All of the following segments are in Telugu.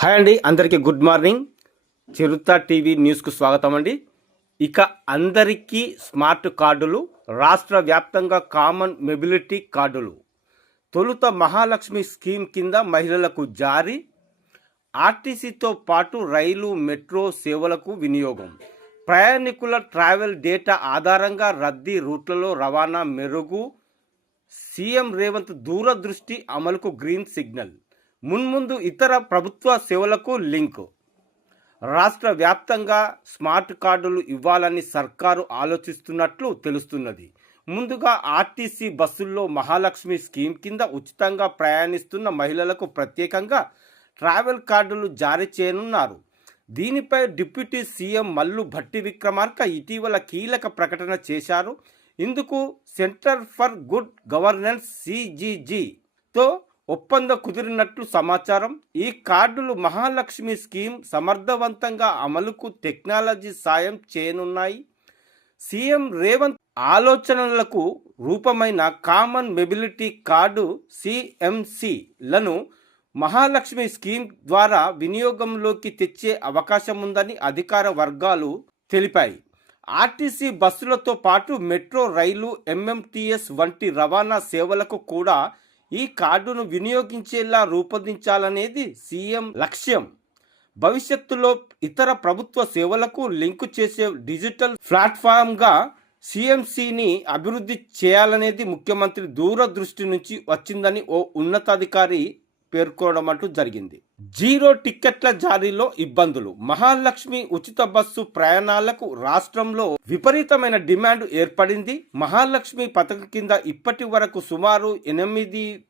హాయ్ అండి అందరికీ గుడ్ మార్నింగ్. చిరుత టీవీ న్యూస్కు స్వాగతం అండి. ఇక అందరికీ స్మార్ట్ కార్డులు రాష్ట్ర వ్యాప్తంగా కామన్ మొబిలిటీ కార్డులు. తొలుత మహాలక్ష్మి స్కీమ్ కింద మహిళలకు జారీ. ఆర్టీసీతో పాటు రైలు మెట్రో సేవలకు వినియోగం. ప్రయాణికుల ట్రావెల్ డేటా ఆధారంగా రద్దీ రూట్లలో రవాణా మెరుగు. సీఎం రేవంత్ దూరదృష్టి అమలుకు గ్రీన్ సిగ్నల్. మున్ముందు ఇతర ప్రభుత్వ సేవలకు లింక్. రాష్ట్ర వ్యాప్తంగా స్మార్ట్ కార్డులు ఇవ్వాలని సర్కారు ఆలోచిస్తున్నట్లు తెలుస్తున్నది. ముందుగా ఆర్టీసీ బస్సుల్లో మహాలక్ష్మి స్కీమ్ కింద ఉచితంగా ప్రయాణిస్తున్న మహిళలకు ప్రత్యేకంగా ట్రావెల్ కార్డులు జారీ చేయనున్నారు. దీనిపై డిప్యూటీ సీఎం మల్లు భట్టి విక్రమార్క ఇటీవల కీలక ప్రకటన చేశారు. ఇందుకు సెంటర్ ఫర్ గుడ్ గవర్నెన్స్ సిజీజీతో ఒప్పందం కుదిరినట్లు సమాచారం ఈ కార్డులు మహాలక్ష్మి స్కీమ్ సమర్థవంతంగా అమలుకు టెక్నాలజీ సాయం చేయనున్నాయి. సీఎం రేవంత్ ఆలోచనలకు రూపమైన కామన్ మొబిలిటీ కార్డు సిఎంసిలను మహాలక్ష్మి స్కీమ్ ద్వారా వినియోగంలోకి తెచ్చే అవకాశం ఉందని అధికార వర్గాలు తెలిపాయి. ఆర్టీసీ బస్సులతో పాటు మెట్రో రైలు ఎంఎంటీఎస్ వంటి రవాణా సేవలకు కూడా ఈ కార్డును వినియోగించేలా రూపొందించాలనేది సీఎం లక్ష్యం. భవిష్యత్తులో ఇతర ప్రభుత్వ సేవలకు లింకు చేసే డిజిటల్ ప్లాట్ఫామ్గా సిఎంసిని అభివృద్ధి చేయాలనేది ముఖ్యమంత్రి దూరదృష్టి నుంచి వచ్చిందని ఓ ఉన్నతాధికారి పేర్కొనడం అంటూ జరిగింది. జీరో టిక్కెట్ల జారీలో ఇబ్బందులు. మహాలక్ష్మి ఉచిత బస్సు ప్రయాణాలకు రాష్ట్రంలో విపరీతమైన డిమాండ్ ఏర్పడింది. మహాలక్ష్మి పథకం కింద ఇప్పటి వరకు సుమారు ఎనిమిది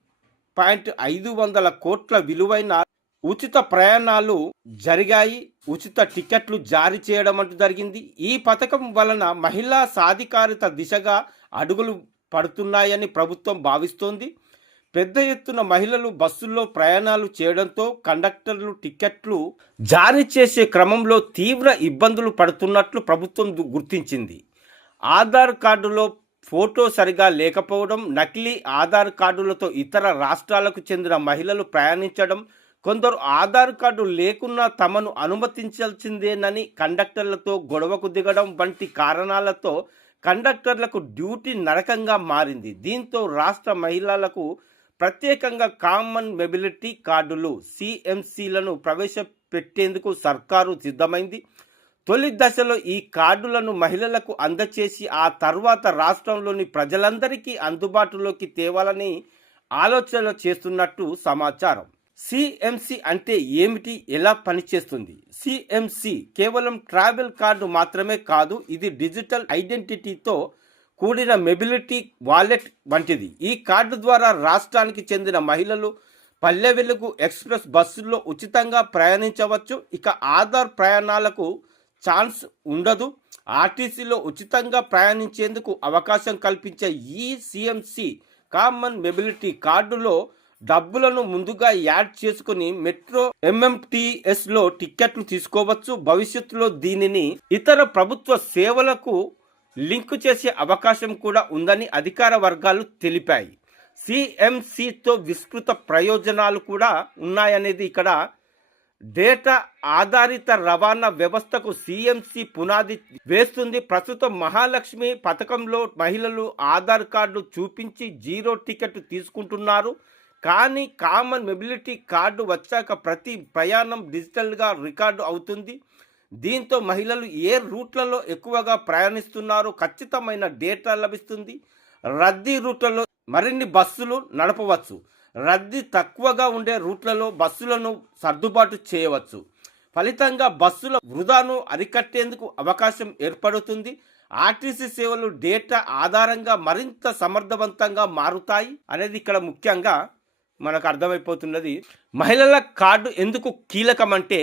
పాయింట్ ఐదు వందల కోట్ల విలువైన ఉచిత ప్రయాణాలు జరిగాయి. ఉచిత టికెట్లు జారీ చేయడం అంటూ జరిగింది. ఈ పథకం వలన మహిళా సాధికారిత దిశగా అడుగులు పడుతున్నాయని ప్రభుత్వం భావిస్తోంది. పెద్ద ఎత్తున మహిళలు బస్సుల్లో ప్రయాణాలు చేయడంతో కండక్టర్లు టికెట్లు జారీ చేసే క్రమంలో తీవ్ర ఇబ్బందులు పడుతున్నట్లు ప్రభుత్వం గుర్తించింది. ఆధార్ కార్డులో ఫోటో సరిగా లేకపోవడం నకిలీ ఆధార్ కార్డులతో ఇతర రాష్ట్రాలకు చెందిన మహిళలు ప్రయాణించడం కొందరు ఆధార్ కార్డు లేకున్నా తమను అనుమతించాల్సిందేనని కండక్టర్లతో గొడవకు దిగడం వంటి కారణాలతో కండక్టర్లకు డ్యూటీ నరకంగా మారింది. దీంతో రాష్ట్ర మహిళలకు ప్రత్యేకంగా కామన్ మొబిలిటీ కార్డులు సిఎంసీలను ప్రవేశపెట్టేందుకు సర్కారు సిద్ధమైంది. తొలి దశలో ఈ కార్డులను మహిళలకు అందచేసి ఆ తర్వాత రాష్ట్రంలోని ప్రజలందరికీ అందుబాటులోకి తేవాలని ఆలోచన చేస్తున్నట్టు సమాచారం. సిఎంసి అంటే ఏమిటి? ఎలా పనిచేస్తుంది? సిఎంసి కేవలం ట్రావెల్ కార్డు మాత్రమే కాదు ఇది డిజిటల్ ఐడెంటిటీతో కూడిన మెబిలిటీ వాలెట్ వంటిది. ఈ కార్డు ద్వారా రాష్ట్రానికి చెందిన మహిళలు పల్లె వెలుగు ఎక్స్ప్రెస్ బస్సుల్లో ఉచితంగా ప్రయాణించవచ్చు. ఇక ఆధార్ ప్రయాణాలకు ఛాన్స్ ఉండదు. ఆర్టీసీలో ఉచితంగా ప్రయాణించేందుకు అవకాశం కల్పించే ఈ సిఎంసి కామన్ మెబిలిటీ కార్డులో డబ్బులను ముందుగా యాడ్ చేసుకుని మెట్రో ఎంఎంటిఎస్లో టిక్కెట్లు తీసుకోవచ్చు. భవిష్యత్తులో దీనిని ఇతర ప్రభుత్వ సేవలకు లింకు చేసే అవకాశం కూడా ఉందని అధికార వర్గాలు తెలిపాయి. సిఎంసితో విస్తృత ప్రయోజనాలు కూడా ఉన్నాయనేది ఇక్కడ డేటా ఆధారిత రవాణా వ్యవస్థకు సిఎంసి పునాది వేస్తుంది. ప్రస్తుతం మహాలక్ష్మి పథకంలో మహిళలు ఆధార్ కార్డు చూపించి జీరో టికెట్ తీసుకుంటున్నారు. కానీ కామన్ మొబిలిటీ కార్డు వచ్చాక ప్రతి ప్రయాణం డిజిటల్గా రికార్డు అవుతుంది. దీంతో మహిళలు ఏ రూట్లలో ఎక్కువగా ప్రయాణిస్తున్నారో ఖచ్చితమైన డేటా లభిస్తుంది. రద్దీ రూట్లలో మరిన్ని బస్సులు నడపవచ్చు. రద్దీ తక్కువగా ఉండే రూట్లలో బస్సులను సర్దుబాటు చేయవచ్చు. ఫలితంగా బస్సుల వృధాను అరికట్టేందుకు అవకాశం ఏర్పడుతుంది. ఆర్టీసీ సేవలు డేటా ఆధారంగా మరింత సమర్థవంతంగా మారుతాయి అనేది ఇక్కడ ముఖ్యంగా మనకు అర్థమైపోతున్నది. మహిళల కార్డు ఎందుకు కీలకమంటే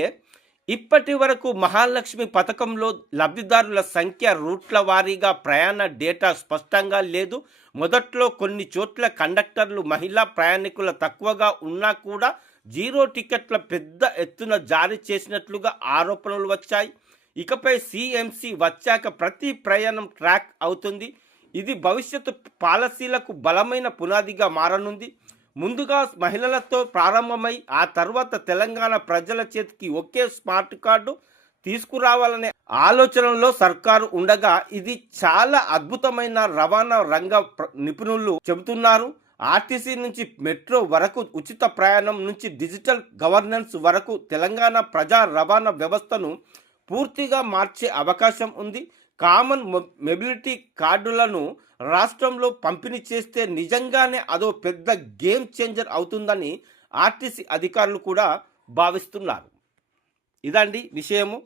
ఇప్పటి వరకు మహాలక్ష్మి పథకంలో లబ్ధిదారుల సంఖ్య రూట్ల వారీగా ప్రయాణ డేటా స్పష్టంగా లేదు. మొదట్లో కొన్ని చోట్ల కండక్టర్లు మహిళా ప్రయాణికుల తక్కువగా ఉన్నా కూడా జీరో టికెట్ల పెద్ద ఎత్తున జారీ చేసినట్లుగా ఆరోపణలు వచ్చాయి. ఇకపై సిఎంసి వచ్చాక ప్రతి ప్రయాణం ట్రాక్ అవుతుంది. ఇది భవిష్యత్తు పాలసీలకు బలమైన పునాదిగా మారనుంది. ముందుగా మహిళలతో ప్రారంభమై ఆ తర్వాత తెలంగాణ ప్రజల చేతికి ఒకే స్మార్ట్ కార్డు తీసుకురావాలనే ఆలోచనలో సర్కారు ఉండగా ఇది చాలా అద్భుతమైన రవాణా రంగ నిపుణులు చెబుతున్నారు. ఆర్టీసీ నుంచి మెట్రో వరకు ఉచిత ప్రయాణం నుంచి డిజిటల్ గవర్నెన్స్ వరకు తెలంగాణ ప్రజా రవాణా వ్యవస్థను పూర్తిగా మార్చే అవకాశం ఉంది. కామన్ మొబిలిటీ కార్డులను రాష్ట్రంలో పంపిణీ చేస్తే నిజంగానే అదో పెద్ద గేమ్ చేంజర్ అవుతుందని ఆర్టీసీ అధికారులు కూడా భావిస్తున్నారు. ఇదండి విషయము.